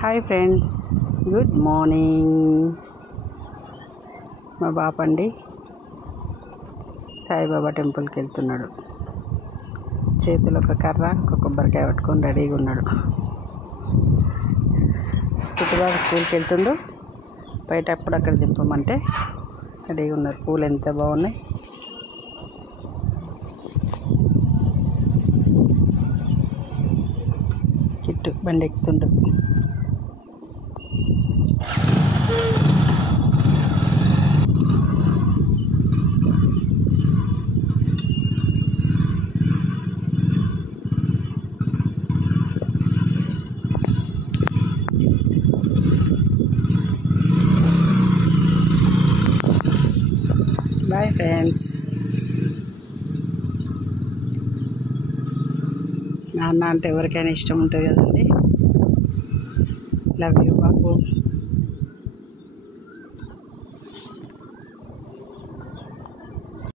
Hi friends, good morning. మా బాప అండి సాయిబాబా టెంపుల్కి వెళ్తున్నాడు. చేతిలో ఒక కర్ర, ఒక కొబ్బరికాయ పట్టుకొని రెడీగా ఉన్నాడు. పుట్టుబాబు స్కూల్కి వెళ్తుండు. బయట అక్కడ దింపమంటే రెడీగా ఉన్నారు. పూలు ఎంత బాగున్నాయి. కిట్టు బండి ఎక్కుతుండు. Bye friends. నాన్న అంటే ఎవరికైనా ఇష్టం ఉంటుంది కదండి. Love you Babu.